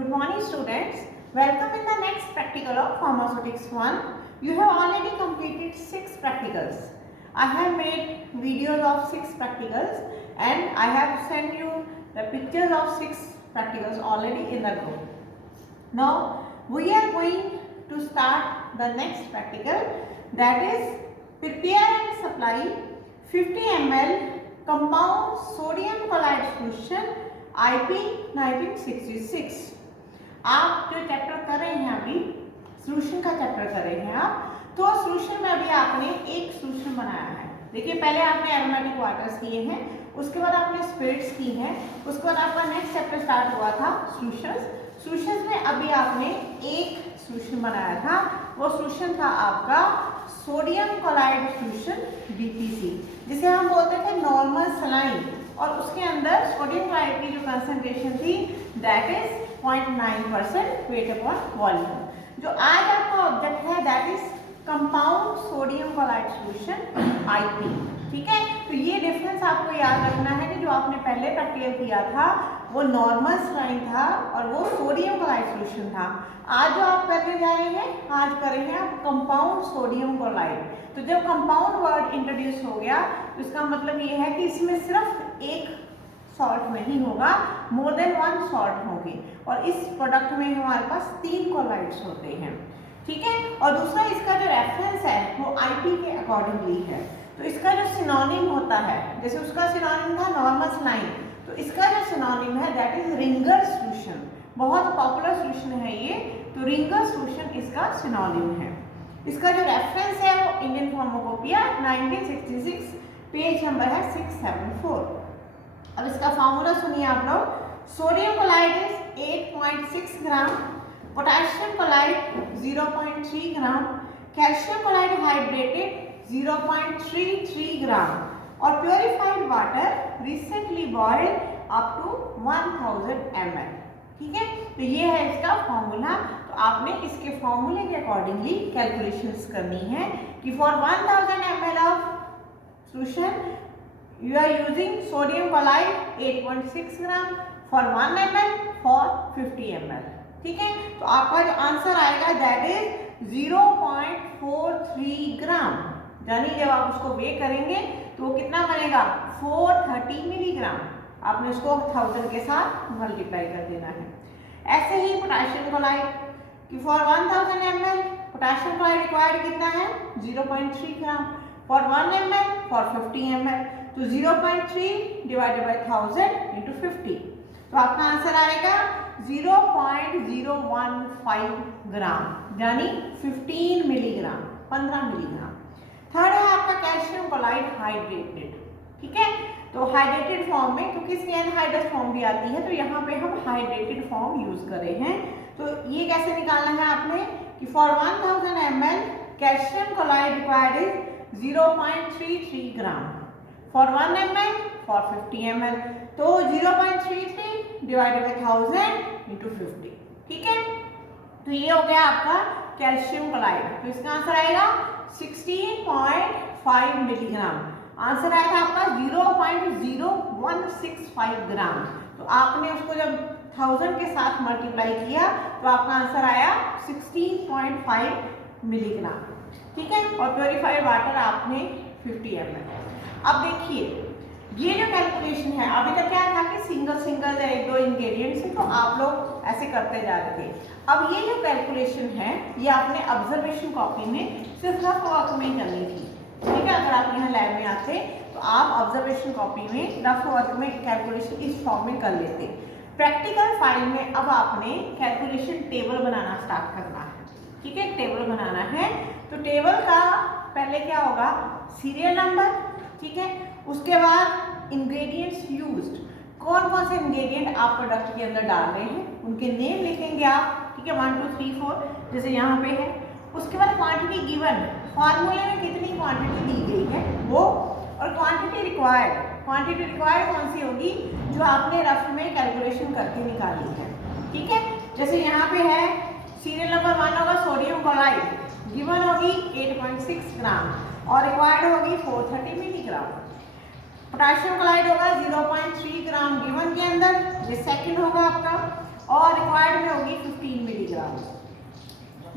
Good morning students. Welcome in the next practical of Pharmaceutics 1. You have already completed 6 practicals. I have made videos of 6 practicals and I have sent you the pictures of 6 practicals already in the group. Now we are going to start the next practical, that is prepare and supply 50 ml compound sodium chloride solution IP 1966. आप जो chapter कर रहे हैं अभी solution का chapter कर रहे हैं आप, तो सोल्यूशन में अभी आपने एक सोल्यूशन बनाया है। देखिए पहले आपने एरोमेटिक वाटर्स किए हैं, उसके बाद आपने स्पिरिट्स की हैं, उसके बाद आपका नेक्स्ट चैप्टर स्टार्ट हुआ था सोल्यूशंस। सोल्यूशंस में अभी आपने एक सोल्यूशन बनाया था, वो सोल्यूशन था आपका सोडियम क्लोराइड सोल्यूशन BPC, जिसे हम बोलते थे नॉर्मल सलाइन, और उसके अंदर सोडियम क्लोराइड की जो कंसंट्रेशन थी that is 0.9% weight upon volume. जो आज आपका ऑब्जेक्ट है that is compound sodium chloride solution IP। ठीक है, तो ये डिफरेंस आपको याद रखना है कि जो आपने पहले प्रैक्टिकल किया था वो नॉर्मल सलाइन था और वो सोडियम क्लोराइड सोल्यूशन था। आज जो आप करने जा रहे हैं, आज कर रहे हैं आप कंपाउंड सोडियम क्लोराइड। तो जब कंपाउंड वर्ड इंट्रोड्यूस हो गया तो इसका मतलब ये है कि इसमें सिर्फ एक सॉल्ट नहीं होगा, मोर देन वन सॉल्ट होगी, और इस प्रोडक्ट में हमारे पास 3 क्लोराइड्स होते हैं। ठीक है, और दूसरा इसका जो रेफरेंस है वो IP के अकॉर्डिंगली है। तो इसका जो सिनोनिम होता है, जैसे उसका सिनोनिम था नॉर्मल सलाइन, तो इसका जो सिनोनिम है दैट इज रिंगर सोल्यूशन। बहुत पॉपुलर सोल्यूशन है ये, तो रिंगर सोल्यूशन इसका सिनोनिम है। इसका जो रेफरेंस है वो इंडियन फार्माकोपिया 1966, पेज नंबर है 674। अब इसका फार्मूला सुनिए आप लोग। Sodium chloride is 8.6 gram, potassium chloride 0.3 gram, calcium chloride hydrated 0.33 gram, और purified water recently boiled up to 1000 ml। ठीक है, तो ये है इसका फॉर्मूला। तो आपने इसके फॉर्मूले के अकॉर्डिंगली कैलकुलेशंस करनी है कि for 1000 ml of solution you are using sodium chloride 8.6 gram for 1 ml for 50 ml। ठीक है, तो आपका जो आंसर आएगा दैट इज 0.43 ग्राम, यानी जब आप उसको वे करेंगे तो वो कितना बनेगा 430 मिलीग्राम। आपने उसको 1000 के साथ मल्टीप्लाई कर देना है। ऐसे ही पोटेशियम क्लोराइड कि for 1000 ml potassium chloride required कितना है 0.3 ग्राम, फॉर 1 ml फॉर 50 ml, तो 0.3 डिवाइडेड बाय 1000 इंटू 50, तो आपका आंसर आएगा 0.015 ग्राम, यानी 15 मिलीग्राम, 15 मिलीग्राम। थर्ड है आपका कैल्शियम क्लोराइड हाइड्रेटेड। ठीक है, तो हाइड्रेटेड फॉर्म में, क्योंकि इसकी एनहाइड्रस फॉर्म भी आती है, तो यहाँ पे हम हाइड्रेटेड फॉर्म यूज कर रहे हैं। तो ये कैसे निकालना है आपने कि for 1000 ml calcium chloride required is 0.33 gram, for 1 ml for 50 ml, तो 0.33 डिवाइडेड बाय 1000 इंटू 50। ठीक है, तो ये हो गया आपका कैल्शियम क्लोराइड। तो इसका आंसर आएगा 16.5 मिलीग्राम। आंसर आया था आपका 0.0165 ग्राम। तो आपने उसको जब 1000 के साथ मल्टीप्लाई किया तो आपका आंसर आया 16.5 मिलीग्राम। ठीक है, और प्योरीफाइड वाटर आपने 50 ml। अब देखिए ये जो कैलकुलेशन है, अभी तक क्या था कि सिंगल या एक दो इंग्रेडिएंट्स हैं तो आप लोग ऐसे करते जा रहे थे। अब ये जो कैलकुलेशन है ये आपने ऑब्जर्वेशन कॉपी में सिर्फ रफ वर्क में करनी थी। ठीक है, अगर आप यहाँ लैब में आते तो आप ऑब्जर्वेशन कॉपी में रफ वर्क में कैलकुलेशन इस फॉर्म में कर लेते। प्रैक्टिकल फाइल में अब आपने कैलकुलेशन टेबल बनाना स्टार्ट करना है। ठीक है, टेबल बनाना है, तो टेबल का पहले क्या होगा सीरियल नंबर। ठीक है, उसके बाद इंग्रेडिएंट्स यूज्ड, कौन कौन से इंग्रेडिएंट आप प्रोडक्ट के अंदर डाल रहे हैं उनके नेम लिखेंगे आप। ठीक है, 1 2 3 4 जैसे यहाँ पे है। उसके बाद क्वांटिटी गिवन, फार्मूले में कितनी क्वांटिटी दी गई है वो, और क्वांटिटी रिक्वायर्ड कौन सी होगी जो आपने रफ में कैलकुलेशन करके निकाली है। ठीक है, जैसे यहाँ पे है सीरियल नंबर 1 होगा सोडियम क्लोराइड, गिवन होगी 8.6 ग्राम और रिक्वायर्ड होगी 430 मिलीग्राम। पोटेशियम क्लोराइड होगा 0.3 ग्राम गिवन के अंदर, ये सेकंड होगा आपका, और रिक्वायर्ड में होगी 15 मिलीग्राम।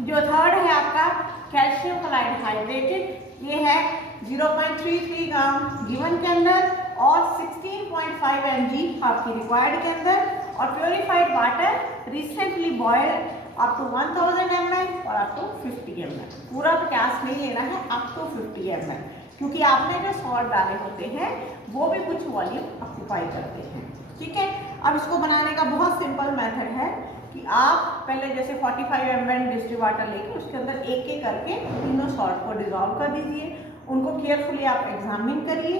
जो थर्ड है आपका कैल्शियम क्लोराइड हाइड्रेटेड, ये है 0.33 ग्राम गिवन के अंदर और 16.5 mg आपकी रिक्वायर्ड के अंदर। और purified water recently boiled up to 1000 ml और अप टू 50 ml। पूरा 50 नहीं लेना है, अप टू 50 ml, क्योंकि आपने जो सॉल्ट डाले होते हैं वो भी कुछ वॉल्यूम ऑक्यूपाई करते हैं। ठीक है, अब इसको बनाने का बहुत सिंपल मेथड है कि आप पहले जैसे 45 ml डिस्टिल्ड वाटर लेके उसके अंदर एक एक करके तीनों सॉल्ट को डिजॉल्व कर दीजिए। उनको केयरफुली आप एग्जामिन करिए,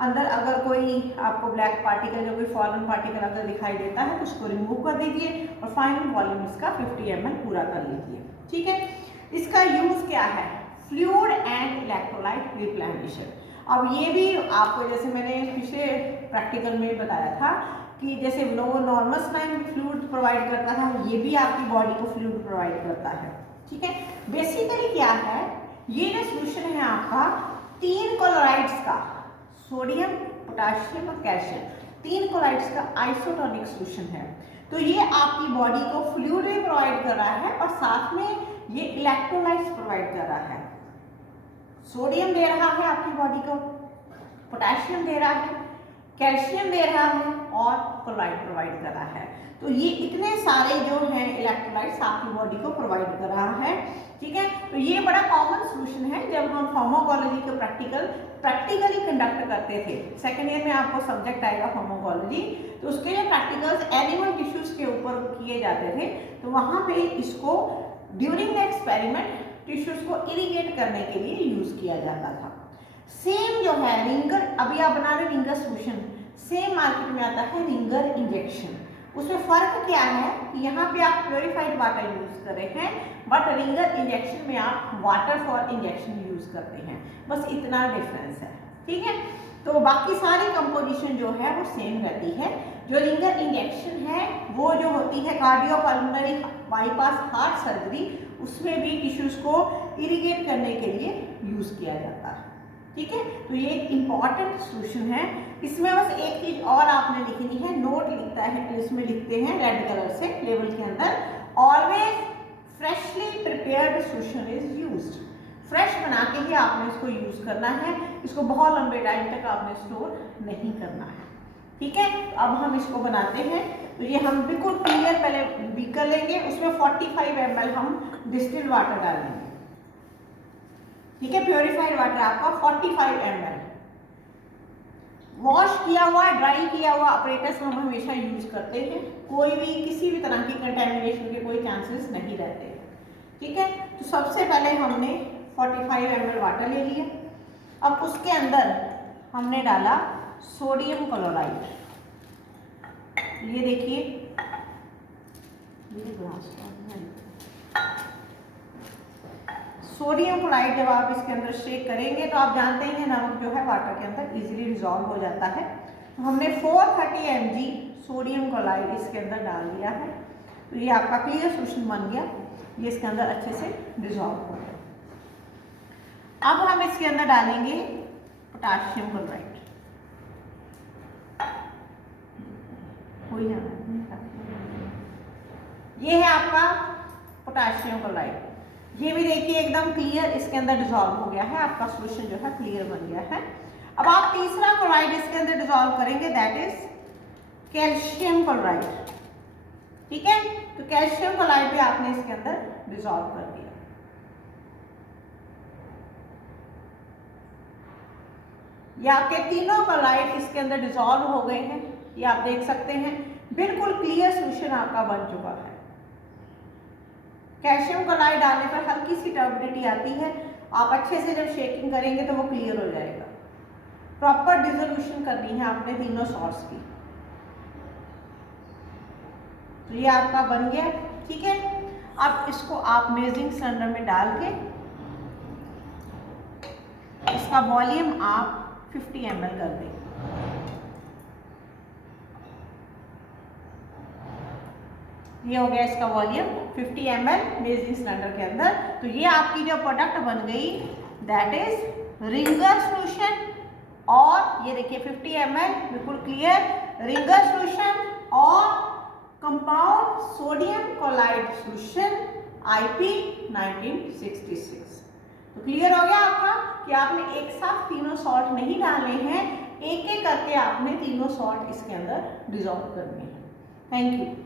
अंदर अगर कोई आपको ब्लैक पार्टिकल या कोई फॉरेन पार्टिकल अगर दिखाई देता है तो उसको रिमूव कर दीजिए और फाइनल वॉल्यूम इसका 50 ml पूरा कर लीजिए। ठीक है, इसका यूज क्या है, फ्लूइड एंड इलेक्ट्रोलाइट रिप्लेनिशन। अब ये भी आपको जैसे मैंने पिछले प्रैक्टिकल में बताया था कि जैसे नॉर्मल स्लाइम फ्लूइड प्रोवाइड करता था, ये भी आपकी बॉडी को फ्लूइड प्रोवाइड करता है। ठीक है, बेसिकली क्या है, ये जो सोल्यूशन है आपका 3 क्लोराइड्स का, सोडियम, पोटाशियम और कैल्शियम, 3 क्लोराइड्स का आइसोटोनिक सोल्यूशन है। तो ये आपकी बॉडी को फ्लूइड भी प्रोवाइड कर रहा है और साथ में ये इलेक्ट्रोलाइट्स प्रोवाइड कर रहा है। सोडियम दे रहा है आपकी बॉडी को, पोटेशियम दे रहा है, कैल्शियम दे रहा है और क्लोराइड प्रोवाइड कर रहा है। तो ये इतने सारे जो हैं इलेक्ट्रोलाइट्स आपकी बॉडी को प्रोवाइड कर रहा है। ठीक है, तो ये बड़ा कॉमन सोल्यूशन है। जब हम फार्माकोलॉजी के प्रैक्टिकली कंडक्ट करते थे, सेकेंड ईयर में आपको सब्जेक्ट आएगा फार्माकोलॉजी, तो उसके लिए प्रैक्टिकल्स एनिमल टिश्यूज के ऊपर किए जाते थे। तो वहाँ पे इसको ड्यूरिंग द एक्सपेरिमेंट टिश्यूज को इरिगेट करने के लिए यूज किया जाता था। सेम जो है रिंगर, अभी आप बना रहे रिंगर सोल्यूशन, सेम मार्केट में आता है रिंगर इंजेक्शन। उसमें फर्क क्या है कि यहाँ पे आप प्योरीफाइड वाटर यूज कर रहे हैं, बट रिंगर इंजेक्शन में आप वाटर फॉर इंजेक्शन यूज करते हैं, बस इतना डिफरेंस है। ठीक है, तो बाकी सारी कंपोजिशन जो है वो सेम रहती है। जो रिंगर इंजेक्शन है वो जो होती है कार्डियोपल्मोनरी बाईपास हार्ट सर्जरी, उसमें भी टिश्यूज को इरिगेट करने के लिए यूज किया जाता है। ठीक है, तो ये एक इम्पॉर्टेंट सोल्यूशन है। इसमें बस एक चीज और आपने लिखनी है, नोट लिखता है, इसमें लिखते हैं रेड कलर से लेबल के अंदर, always freshly prepared solution is used. Fresh बना के ही आपने इसको यूज करना है, इसको बहुत लंबे टाइम तक आपने स्टोर नहीं करना है। ठीक है, अब हम इसको बनाते हैं। तो ये हम बिल्कुल क्लियर पहले बीकर लेंगे, उसमें 45 ml हम डिस्टिल्ड वाटर डालेंगे। ठीक है, प्योरीफाइड वाटर आपका 45 ml। वॉश किया हुआ, ड्राई किया हुआ अपरेटस हम हमेशा यूज करते हैं, कोई भी किसी भी तरह की कंटेमिनेशन के कोई चांसेस नहीं रहते। ठीक है, तो सबसे पहले हमने 45 ml वाटर ले लिया। अब उसके अंदर हमने डाला सोडियम क्लोराइड। ये देखिए, सोडियम क्लोराइड जब आप इसके अंदर शेक करेंगे तो आप जानते हैं नमक जो है वाटर के अंदर इजीली डिसॉल्व हो जाता है। तो हमने 430 mg सोडियम क्लोराइड इसके अंदर डाल दिया है। तो ये आपका क्लियर सोल्यूशन बन गया, ये इसके अंदर अच्छे से डिसॉल्व हो गया। अब हम इसके अंदर डालेंगे पोटाशियम क्लोराइड। ये है आपका पोटाशियम क्लोराइड। ये भी देखिए एकदम क्लियर इसके अंदर डिसॉल्व हो गया है, आपका सोल्यूशन जो है क्लियर बन गया है। अब आप तीसरा क्लोराइड इसके अंदर डिसॉल्व करेंगे, दैट इज कैल्शियम क्लोराइड। ठीक है, तो कैल्शियम क्लोराइड भी आपने इसके अंदर डिसॉल्व कर दिया। ये आपके तीनों क्लोराइड इसके अंदर डिसॉल्व हो गए हैं, ये आप देख सकते हैं। बिल्कुल क्लियर सोल्यूशन आपका बन चुका है। कैल्शियम क्लोराइड डालने पर हल्की सी टर्बिडिटी आती है, आप अच्छे से जब शेकिंग करेंगे तो वो क्लियर हो जाएगा। प्रॉपर डिसोल्यूशन करनी है आपने तीनों सॉल्ट्स की। तो ये आपका बन गया। ठीक है, अब इसको आप मेजरिंग सिलेंडर में डाल के इसका वॉल्यूम आप 50 ml कर दें। ये हो गया इसका वॉल्यूम 50 ml मेजरिंग सिलेंडर के अंदर। तो ये आपकी जो प्रोडक्ट बन गई दैट इज रिंगर सोल्यूशन। और ये देखिए 50 ml बिल्कुल क्लियर रिंगर सोल्यूशन और compound sodium chloride solution IP 1966। तो क्लियर हो गया आपका कि आपने एक साथ तीनों सॉल्ट नहीं डालने हैं, एक एक करके आपने तीनों सॉल्ट इसके अंदर डिसॉल्व करने हैं। Thank you.